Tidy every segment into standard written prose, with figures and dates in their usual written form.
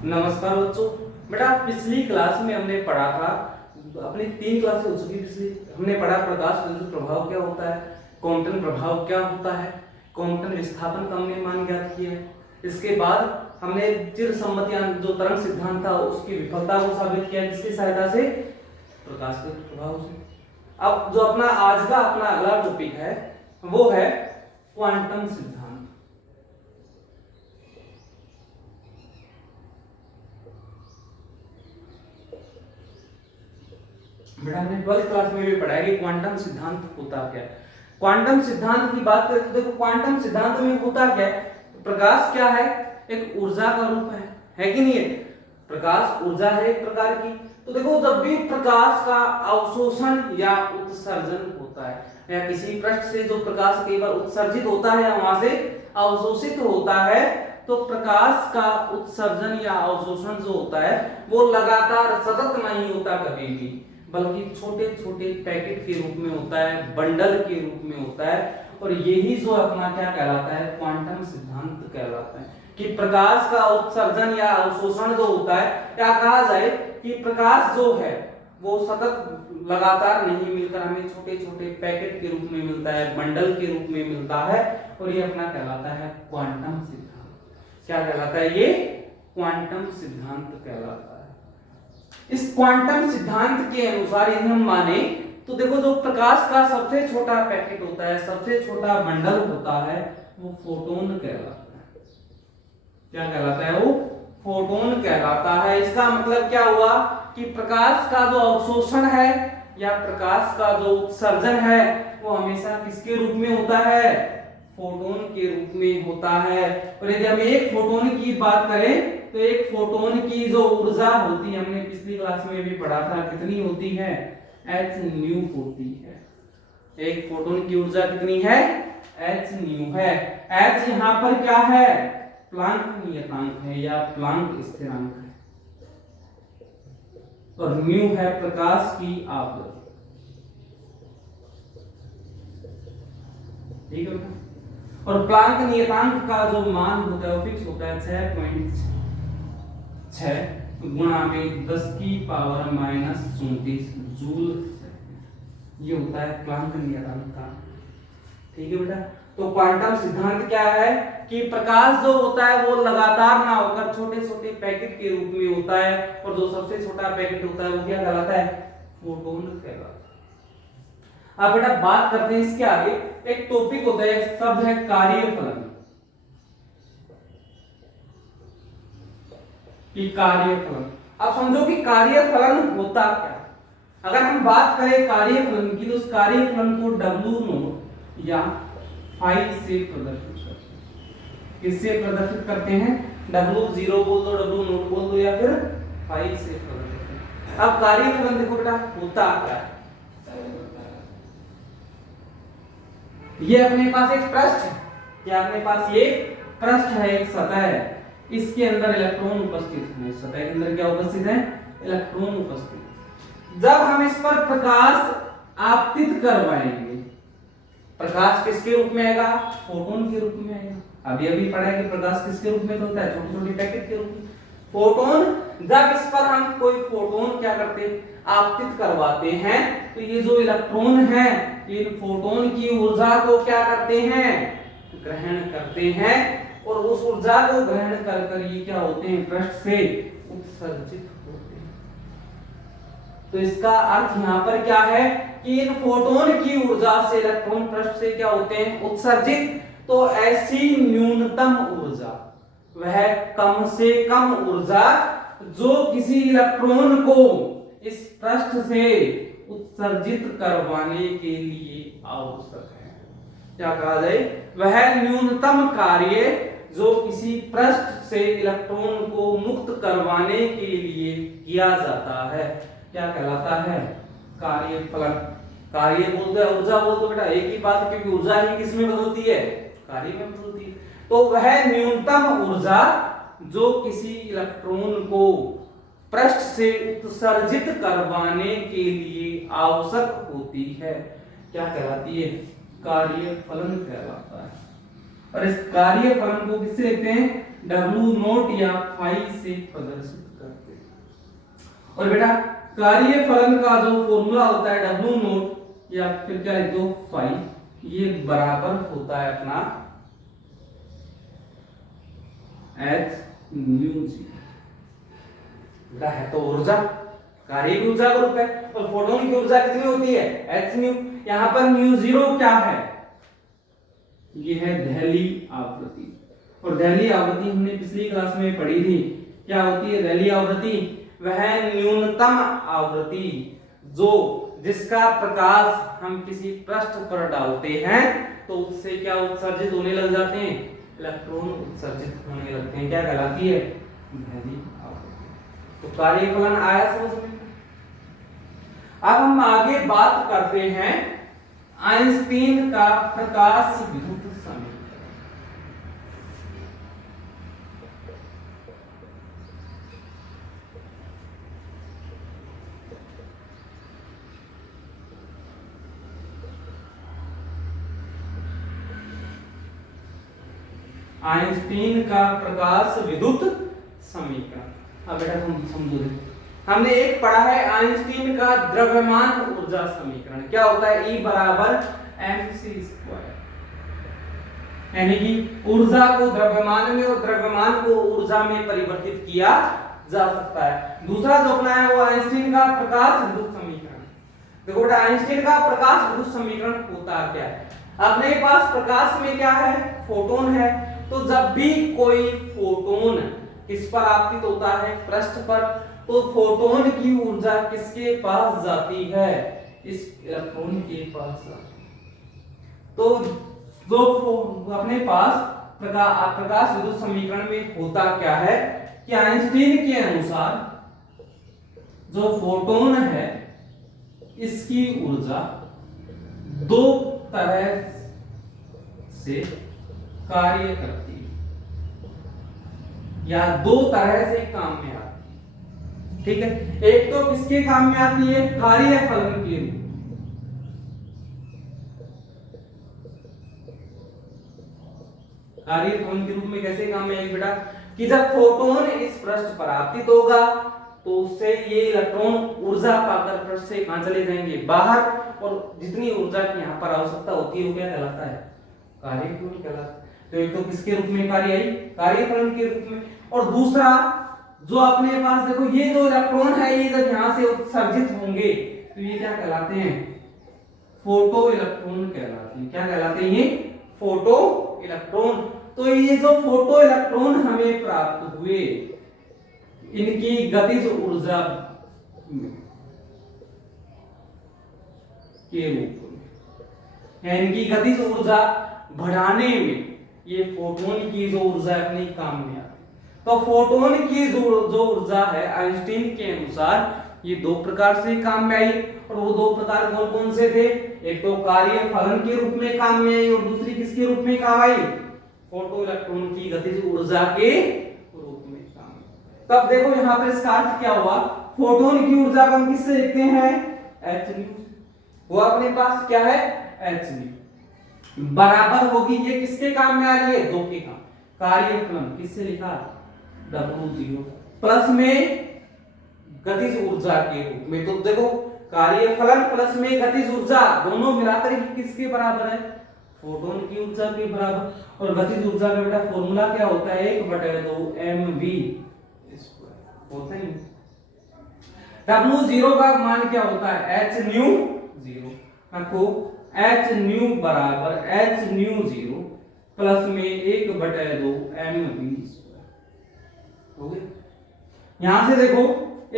नमस्कार बच्चों। बेटा पिछली क्लास में हमने पढ़ा था, अपनी 3 क्लासें हो चुकी पिछली। हमने पढ़ा प्रकाश विद्युत प्रभाव क्या होता है, कॉम्पटन प्रभाव क्या होता है, कॉम्पटन विस्थापन का हमने मान ज्ञात किया है। इसके बाद हमने चिर सम्मति जो तरंग सिद्धांत था उसकी विफलता को साबित किया जिसकी सहायता से प्रकाश विद्युत प्रभाव से। अब जो अपना आज का अपना अगला टॉपिक है वो है क्वांटम सिद्धांत। बेटा हमने 12th क्लास में भी पढ़ा है कि क्वांटम सिद्धांत होता क्या है। क्वांटम सिद्धांत की बात करें तो देखो क्वांटम सिद्धांत में होता क्या है, प्रकाश क्या है, एक ऊर्जा का रूप है कि नहीं है। प्रकाश ऊर्जा है एक प्रकार की। तो देखो जब भी प्रकाश का अवशोषण या उत्सर्जन होता है या किसी पृष्ठ से जो प्रकाश कई बार उत्सर्जित होता है या वहां से अवशोषित होता है, तो प्रकाश का उत्सर्जन या अवशोषण जो होता है वो लगातार सतत नहीं होता कभी भी, बल्कि छोटे छोटे पैकेट के रूप में होता है, बंडल के रूप में होता है। और यही जो अपना क्या कहलाता है, क्वांटम सिद्धांत कहलाता है कि प्रकाश का उत्सर्जन या अवशोषण जो होता है, या कहा जाए कि प्रकाश जो है वो सतत लगातार नहीं मिलकर हमें छोटे छोटे पैकेट के रूप में मिलता है, बंडल के रूप में मिलता है। और ये अपना कहलाता है क्वांटम सिद्धांत। क्या कहलाता है ये? क्वांटम सिद्धांत कहलाता है। इस क्वांटम सिद्धांत के अनुसार यदि हम माने तो देखो जो प्रकाश का सबसे छोटा पैकेट होता है, सबसे छोटा बंडल होता है, वो फोटोन कहलाता है। क्या कहलाता है वो? फोटोन कहलाता है। इसका मतलब क्या हुआ कि प्रकाश का जो अवशोषण है या प्रकाश का जो उत्सर्जन है वो हमेशा किसके रूप में होता है? फोटोन के रूप में होता है। और यदि हम एक फोटोन की बात करें तो एक फोटोन की जो ऊर्जा होती है, हमने पिछली क्लास में भी पढ़ा था, कितनी होती है? h न्यू होती है। एक फोटोन की ऊर्जा कितनी है? h न्यू है। h यहां पर क्या है? प्लांक नियतांक है या प्लांक स्थिरांक है, और न्यू है प्रकाश की आवृत्ति। ठीक है। और प्लांक नियतांक का जो मान होता है वो फिक्स होता है 6.6 गुणा में 10 की पावर -34 जूल। ये होता है प्लांक नियतांक का। ठीक है बेटा। तो क्वांटम सिद्धांत क्या है कि प्रकाश जो होता है वो लगातार ना होकर छोटे छोटे पैकेट के रूप में होता है, और जो सबसे छोटा पैकेट होता है वो क्या कहलाता है? फोटोन कहलाता है। अब बेटा बात करते हैं इसके आगे। एक टॉपिक होता है, एक शब्द है कार्यफलन। कि कार्यफलन, अब समझो कि कार्यफलन होता क्या। अगर हम बात करें कार्यफलन की तो उस कार्यफलन को W0 या फाई से प्रदर्शित करते हैं। किससे प्रदर्शित करते हैं? W0 बोल दो, W0 बोल दो, या फिर फाई से प्रदर्शित करते हैं। अब कार्यफलन देखो बेटा होता क्या है। ये अपने पास एक पृष्ठ है, क्या अपने पास ये पृष्ठ है, एक सतह है, इसके अंदर इलेक्ट्रॉन उपस्थित है। सतह के अंदर क्या उपस्थित है? इलेक्ट्रॉन उपस्थित। जब हम इस पर प्रकाश आपतित करवाएंगे, प्रकाश किसके रूप में आएगा? फोटोन के रूप में आएगा। अभी अभी पढ़ा है कि प्रकाश किसके रूप में होता है? छोटे छोटे पैकेट के रूप में, फोटोन। जब इस पर हम कोई फोटोन क्या करते हैं? आपतित करवाते हैं, तो ये जो इलेक्ट्रॉन है इन फोटोन की ऊर्जा को क्या करते हैं? ग्रहण करते हैं, और उस ऊर्जा को ग्रहण कर ये क्या होते हैं? पृष्ठ से उत्सर्जित होते हैं। तो इसका अर्थ यहाँ पर क्या है कि इन फोटोन की ऊर्जा से इलेक्ट्रॉन पृष्ठ से क्या होते हैं? उत्सर्जित। तो ऐसी न्यूनतम ऊर्जा, वह कम से कम ऊर्जा जो किसी इलेक्ट्रॉन को इस पृष्ठ से उत्सर्जित करवाने के लिए आवश्यक है। क्या कहा जाए? वह न्यूनतम कार्य जो किसी पृष्ठ से इलेक्ट्रॉन को मुक्त करवाने के लिए किया जाता है, क्या कहलाता है? कार्यफलन। कार्य बोलते हैं, ऊर्जा बोलते बेटा एक ही बात, क्योंकि ऊर्जा ही किसमें बदलती है? कार्य में बदलती है। तो वह न्यूनतम ऊर्जा जो किसी इलेक्ट्रॉन को पृष्ठ से उत्सर्जित करवाने के लिए आवश्यक होती है, क्या कहलाती है? कार्यफलन कहलाता है। और इस कार्य फलन को किससे लिखते हैं, डब्ल्यू नोट या फाई से प्रदर्शित करते हैं। और बेटा कार्य फलन का जो फॉर्मूला होता है डब्ल्यू नोट या फिर क्या लिख दो फाई, ये बराबर होता है अपना एच न्यू जी। बेटा है तो ऊर्जा, कार्य की ऊर्जा का रूप है, और फोटोन की ऊर्जा कितनी होती है, एच न्यू। यहां पर न्यू जीरो क्या है, ये है दहली आवृत्ति। और दहली आवृत्ति हमने पिछली क्लास में पढ़ी थी, क्या होती है दहली आवृत्ति, वह न्यूनतम आवृत्ति जो जिसका प्रकाश हम किसी पृष्ठ पर डालते हैं तो उससे क्या उत्सर्जित होने लग जाते हैं, इलेक्ट्रॉन उत्सर्जित होने लगते हैं, क्या कहलाती है, दहली आवृत्ति। तो कार्यफलन आया समझ में। अब हम आगे बात करते हैं आइंस्टीन का प्रकाश विद्युत समीकरण। आइंस्टीन का प्रकाश विद्युत समीकरण। अब बेटा हम समझो, हमने एक पढ़ा है आइंस्टीन का द्रव्यमान ऊर्जा समीकरण, क्या होता है, E बराबर mc², यानी कि ऊर्जा को द्रव्यमान में और द्रव्यमान को ऊर्जा में परिवर्तित किया जा सकता है। दूसरा जो अपना है वो आइंस्टीन का प्रकाश विद्युत समीकरण। देखो बेटा आइंस्टीन का प्रकाश विद्युत समीकरण होता क्या है, अपने पास प्रकाश में क्या है, फोटोन है। तो जब भी कोई फोटोन किस पर आपतित होता है, पृष्ठ पर, तो फोटोन की ऊर्जा किसके पास जाती है, इस इलेक्ट्रॉन के पास जाती है। तो जो अपने पास प्रकाश विद्युत समीकरण में होता क्या है कि आइंस्टीन के अनुसार जो फोटोन है इसकी ऊर्जा दो तरह से कार्य करती है या दो तरह से काम में आती है, ठीक है। एक तो किसके काम में आती है, कार्य फलन के रूप, कार्य फलन के रूप में कैसे काम में आएगी बेटा, कि जब फोटोन इस पृष्ठ पर आपतित होगा तो उससे ये इलेक्ट्रॉन ऊर्जा पाकर पृष्ठ से कहां चले जाएंगे, बाहर, और जितनी ऊर्जा की यहां पर आवश्यकता होती है वो क्या कहलाता है, कार्य फलन कहलाता है। तो एक तो किसके रूप में कार्य आई, कार्य फलन के रूप में, और दूसरा जो अपने पास देखो ये जो इलेक्ट्रॉन है ये जब यहां से उत्सर्जित होंगे तो ये क्या कहलाते हैं, फोटो इलेक्ट्रॉन कहलाते हैं, क्या कहलाते हैं ये, फोटो इलेक्ट्रॉन। तो ये जो फोटो इलेक्ट्रॉन हमें प्राप्त हुए इनकी गतिज ऊर्जा के रूप में, इनकी गतिज ऊर्जा बढ़ाने में ये फोटोन की जो ऊर्जा अपने काम में आती है। तो फोटोन की जो ऊर्जा है आइंस्टीन के अनुसार ये दो प्रकार से काम में आई, और वो दो प्रकार कौन कौन से थे, एक तो कार्य फलन के रूप में काम में आई और दूसरी किसके रूप में काम आई, फोटो इलेक्ट्रॉन की गतिज ऊर्जा के रूप में काम आई। तब देखो यहाँ पर इसका अर्थ क्या हुआ, फोटोन की ऊर्जा को हम किससे लिखते हैं, एच न्यू, वो अपने पास क्या है, एच न्यू बराबर होगी, ये किसके काम में आ रही है, दो के काम, कार्य फलन किससे लिखा, W0 प्लस में गतिज ऊर्जा के रूप में। तो देखो कार्य फलन प्लस में गतिज ऊर्जा दोनों मिलाकर किसके बराबर है, फोटोन की ऊर्जा के बराबर। और गतिज ऊर्जा का बेटा फॉर्मूला क्या होता है, 1/2 mv होता है। W0 का मान क्या होता है, h न्यू 0, रखो h न्यू बराबर h न्यू 0 प्लस में 1/2 mv हो गया। यहां से देखो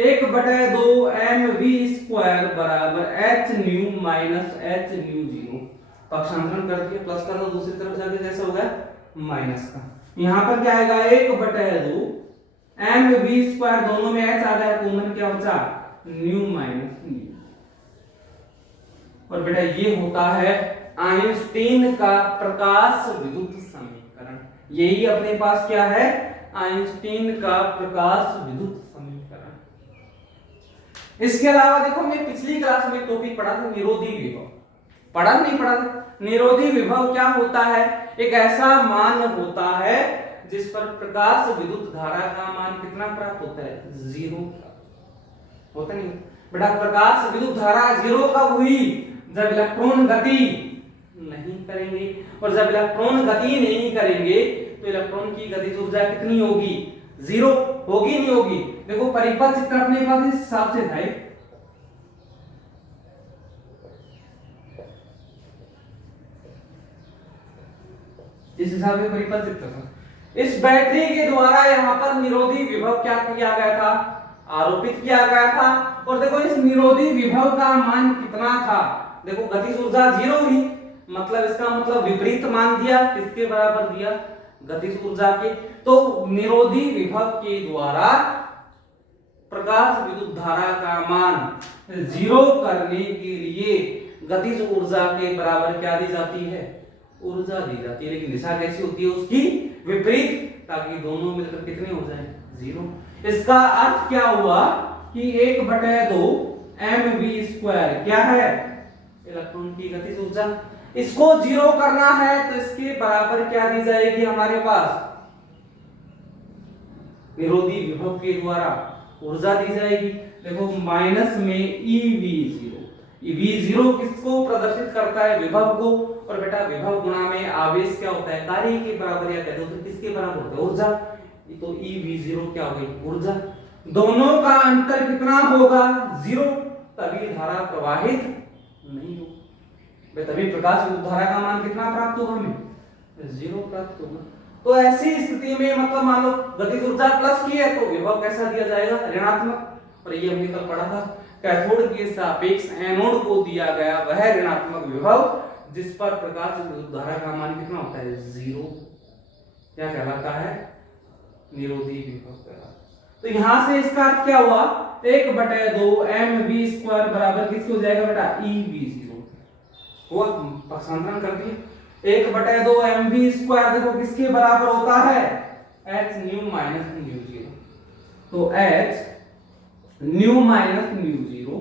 1/2 mv² बराबर h new minus h new 0, पक्षांतरण कर दिया, प्लस कर दो, दूसरी तरफ जाके कैसे होगा, माइनस का। यहां पर क्या आएगा, 1/2 mv², दोनों में h आ गया, कॉमन क्या बचा, न्यू माइनस न्यू। और बेटा ये होता है आइंस्टीन का प्रकाश विद्युत समीकरण, यही अपने पास क्या है, आइंस्टीन का प्रकाश विद्युत समीकरण। इसके अलावा देखो हमने पिछली क्लास में टॉपिक पढ़ा था निरोधी विभव, पढ़ा नहीं पढ़ा था, निरोधी विभव क्या होता है, एक ऐसा मान होता है जिस पर प्रकाश विद्युत धारा का मान कितना प्राप्त होता है, 0 होता नहीं बेटा। प्रकाश विद्युत धारा 0 कब हुई, जब इलेक्ट्रॉन गति नहीं करेंगे, और जब इलेक्ट्रॉन गति नहीं करेंगे तो इलेक्ट्रॉन की गतिज ऊर्जा कितनी होगी, 0 होगी नहीं होगी। देखो परिपथ चित्र अपने पास इस हिसाब से था, इस हिसाब से परिपथ चित्र था। इस बैटरी के द्वारा यहाँ पर निरोधी विभव क्या किया गया था, आरोपित किया गया था। और देखो इस निरोधी विभव का मान कितना था, देखो गतिज ऊर्जा 0 हुई, मतलब इसका मतलब विपरीत मान दिया, किसके बराबर दिया, गतिज ऊर्जा के। तो निरोधी विभव के द्वारा प्रकाश विद्युत धारा का मान 0 करने के लिए गतिज ऊर्जा के बराबर क्या दी जाती है, ऊर्जा दी जाती है। लेकिन दिशा कैसी होती है उसकी, विपरीत, ताकि दोनों मिलकर कितने हो जाए, 0। इसका अर्थ क्या हुआ कि 1/2 mv² क्या है, इलेक्ट्रॉन की गतिज ऊर्जा। इसको 0 करना है तो इसके बराबर क्या दी जाएगी हमारे पास, निरोधी विभव के द्वारा ऊर्जा दी जाएगी। देखो माइनस में ev0, ev0 किसको प्रदर्शित करता है, विभव को, और बेटा विभव गुणा में आवेश क्या होता है, कार्य के बराबर, या कहते हो किसके बराबर होता है, ऊर्जा। तो ev0 क्या हो गई, ऊर्जा। दोनों का अंतर कितना होगा, 0, तभी धारा प्रवाहित नहीं हो, तभी प्रकाश विद्युत धारा का मान कितना प्राप्त होगा, हमें 0 प्राप्त होगा। तो ऐसी स्थिति में मतलब मान लो गतिज ऊर्जा प्लस की है तो विभव कैसा दिया जाएगा, ऋणात्मक। और ये हमने कल पढ़ा था, कैथोड के सापेक्ष एनोड को दिया गया वह ऋणात्मक विभव जिस पर प्रकाश विद्युत धारा का मान कितना होता है, 0, क्या कहलाता है, निरोधी विभव कहलाता है। तो यहां से इसका अर्थ क्या हुआ, 1/2 mv² बराबर किसको हो जाएगा बेटा, ev0 हुआ, भाषांतरण कर दिए। 1/2 mv² देखो किसके बराबर होता है, h न्यू माइनस न्यू 0। तो h न्यू माइनस न्यू 0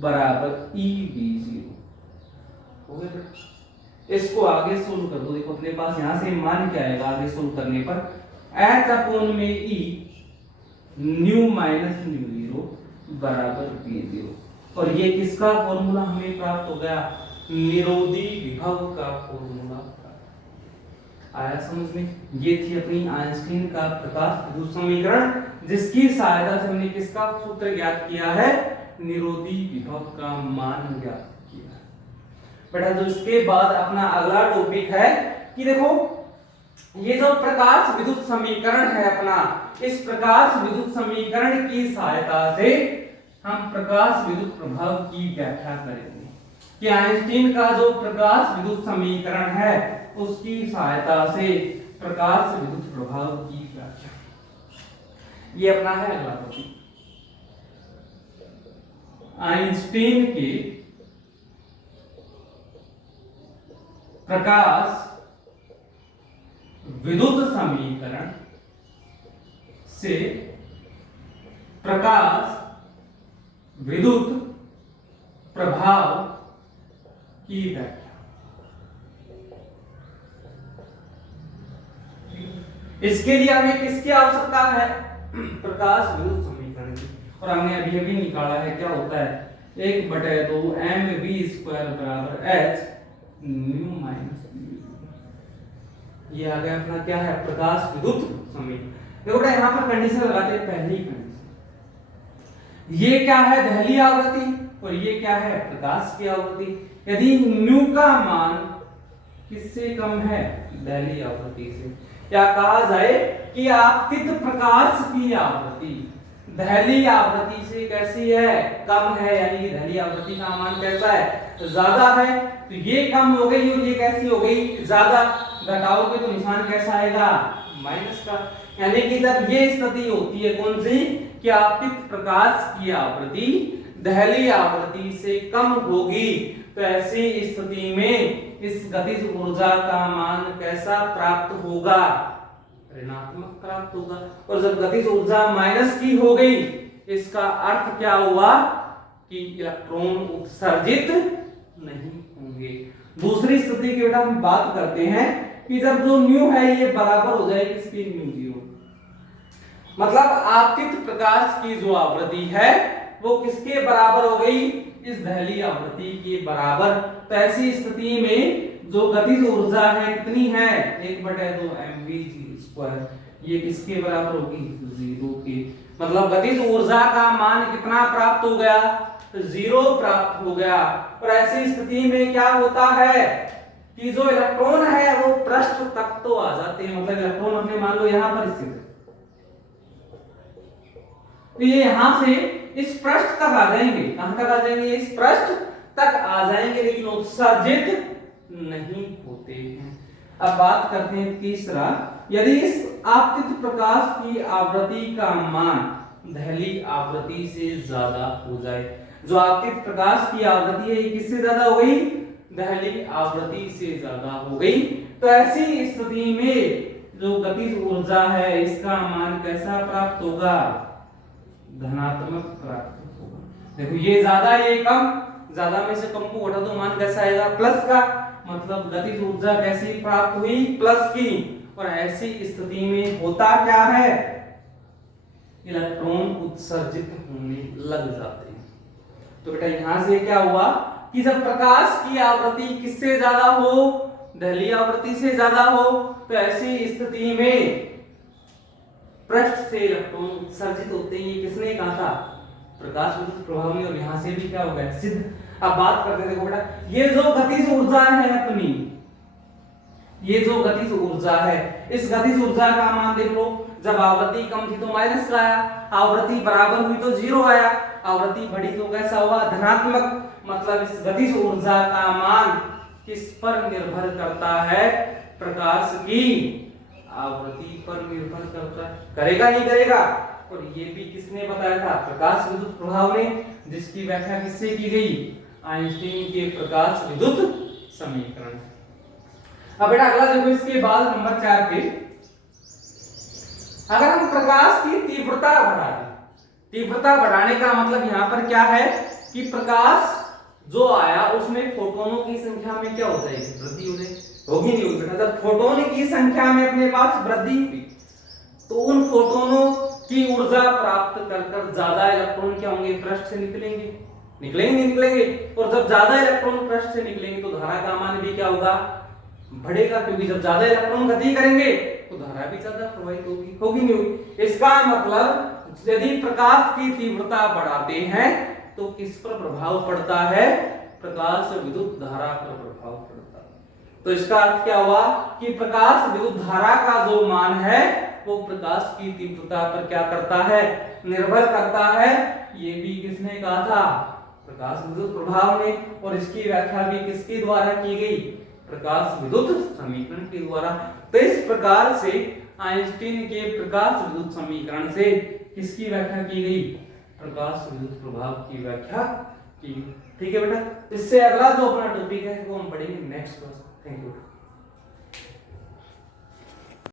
बराबर ev0 हो गया बेटा। इसको आगे सोल्व कर दो, देखो अपने पास यहां से मान क्या आएगा आगे सोल्व करने पर, h में e न्यू माइनस न्यू 0 बराबर v0। और ये किसका फॉर्मूला हमें प्राप्त हो गया, निरोधी विभव का फॉर्मूला आया समझ में। ये थी अपनी आइंस्टीन का प्रकाश विद्युत समीकरण, जिसकी सहायता से हमने किसका सूत्र ज्ञात किया है, निरोधी विभव का मान ज्ञात किया। बेटा जो इसके बाद अपना अगला टॉपिक है कि देखो ये जो प्रकाश विद्युत समीकरण है अपना, इस प्रकाश विद्युत समीकरण की सहायता से हम प्रकाश विद्युत प्रभाव की व्याख्या करेंगे कि आइंस्टीन का जो प्रकाश विद्युत समीकरण है उसकी सहायता से प्रकाश विद्युत प्रभाव की व्याख्या, ये अपना है अगला टॉपिक। आइंस्टीन के प्रकाश विद्युत समीकरण से प्रकाश विद्युत प्रभाव की व्याख्या। इसके लिए हमें किसकी आवश्यकता है, प्रकाश विद्युत समीकरण की। और हमने अभी अभी निकाला है, क्या होता है, 1/2 mv² बराबर h न्यू माइनस न्यू। ये आ गया अपना क्या है, प्रकाश विद्युत समीकरण। देखो बेटा यहाँ पर कंडीशन लगाते हैं, पहली कंडीशन, ये क्या है, दहलीय आवृत्ति, और ये क्या है, प्रकाश की आवृत्ति। यदि न्यू का मान किससे कम है, दहलीय आवृत्ति से, या कहा जाए कि आपतित प्रकाश की आवृत्ति दहलीय आवृत्ति से कैसी है, कम है, यानी कि दहलीय आवृत्ति का मान कैसा है, ज्यादा है। तो ये कम हो गई और ये कैसी हो गई, ज्यादा। घटाओगे तो निशान कैसा आएगा, माइनस का। यानी कि जब ये स्थिति होती है कौन सी, कि आपतित प्रकाश की आवृत्ति दहलीय आवृत्ति से कम होगी, तो ऐसी स्थिति में इस गतिज ऊर्जा का मान कैसा प्राप्त होगा, ऋणात्मक प्राप्त होगा। और जब गतिज ऊर्जा माइनस की हो गई, इसका अर्थ क्या हुआ कि इलेक्ट्रॉन उत्सर्जित नहीं होंगे। दूसरी स्थिति की बेटा हम बात करते हैं कि जब जो न्यू है ये बराबर हो जाए किसकी, न्यू जीरो। मतलब आपतित प्रकाश की जो आवृत्ति है वो किसके बराबर हो गई, इस दहली आवृत्ति के बराबर। तो ऐसी स्थिति में जो गतिज ऊर्जा है कितनी है, 1/2 mv², ये किसके बराबर होगी, 0 के। मतलब गतिज ऊर्जा का मान कितना प्राप्त हो गया, 0 प्राप्त हो गया। और ऐसी स्थिति में क्या होता है कि जो इलेक्ट्रॉन है वो पृष्ठ तक तो आ जाते हैं। मतलब इलेक्ट्रॉन अपने मान लो यहां पर स्थित है, तो ये यहां से इस पृष्ठ तक आ जाएंगे। कहां तक आ जाएंगे, इस पृष्ठ तक आ जाएंगे, लेकिन उत्सर्जित नहीं होते हैं। अब बात करते हैं तीसरा, यदि इस आपतित प्रकाश की आवृत्ति का मान दहली आवृत्ति से ज्यादा हो जाए। जो आपतित प्रकाश की आवृत्ति है ये किससे ज्यादा हो गई, दहली आवृत्ति से ज्यादा हो गई। तो ऐसी स्थिति में जो गतिज ऊर्जा है इसका मान कैसा प्राप्त होगा, धनात्मक प्राप्त होगा। देखो ये ज्यादा ये कम, ज्यादा में से कम को घटा दो मान कैसा आएगा, प्लस का। मतलब गतिज ऊर्जा कैसी प्राप्त हुई, प्लस की। और ऐसी स्थिति में होता क्या है, इलेक्ट्रॉन उत्सर्जित होने लग जाते हैं। तो बेटा यहां से क्या हुआ कि जब प्रकाश की आवृत्ति किससे ज्यादा हो, दहली आवृत्ति से ज्यादा हो, तो ऐसी स्थिति में पृष्ठ से इलेक्ट्रॉन उत्सर्जित होते हैं। ये किसने कहा था, प्रकाश विद्युत प्रभाव में। और यहां से भी क्या हो गया, सिद्ध। अब बात करते हैं, देखो बेटा ये जो गतिज ऊर्जा है अपनी, ये जो गतिज ऊर्जा है, इस गतिज ऊर्जा का मान देख लो, जब आवृत्ति कम थी तो माइनस का आया, आवृत्ति बराबर हुई तो 0 आया, आवृत्ति बढ़ी तो कैसा हुआ, धनात्मक। मतलब इस गतिज ऊर्जा का मान किस पर निर्भर करता है, प्रकाश की आवृत्ति पर निर्भर करता है। करेगा नहीं करेगा। और ये भी किसने बताया था, प्रकाश विद्युत प्रभाव ने, जिसकी व्याख्या किससे की गई, आइंस्टीन के प्रकाश विद्युत समीकरण। अब बेटा अगला देखो इसके बाद नंबर 4 पे, अगर हम प्रकाश की तीव्रता बढ़ा दें, तीव्रता बढ़ाने का मतलब यहां पर क्या है कि प्रकाश जो आया उसमें फोटोनों की संख्या में क्या हो जाएगी, वृद्धि हो जाएगी, होगी नहीं होगी बेटा। जब फोटोन की संख्या में अपने पास वृद्धि हुई तो उन फोटोनों की ऊर्जा प्राप्त कर कर ज्यादा इलेक्ट्रॉन क्या होंगे, पृष्ठ से निकलेंगे, निकलेंगे निकलेंगे। और जब ज्यादा इलेक्ट्रॉन पृष्ठ से निकलेंगे तो धारा का मान भी क्या होगा, बढ़ेगा। क्योंकि जब ज्यादा इलेक्ट्रॉन गति करेंगे तो धारा भी ज्यादा प्रवाहित होगी, होगी नहीं होगी। इसका मतलब यदि प्रकाश की तीव्रता बढ़ाते हैं तो किस पर प्रभाव पड़ता है, प्रकाश विद्युत धारा पर प्रभाव पड़ता है। तो इसका अर्थ क्या हुआ कि प्रकाश विद्युत धारा का जो मान है वो प्रकाश की तीव्रता पर क्या करता है, निर्भर करता है। ये भी किसने कहा था, प्रकाश विद्युत प्रभाव ने। और इसकी व्याख्या भी किसके द्वारा की गई, प्रकाश विद्युत समीकरण के द्वारा। तो इस प्रकार से आइंस्टीन के प्रकाश विद्युत समीकरण से किसकी व्याख्या की गई, प्रकाश विद्युत प्रभाव की व्याख्या की। ठीक है बेटा, इससे अगला जो अपना टॉपिक है वो हम पढ़ेंगे नेक्स्ट क्लास। Thank you.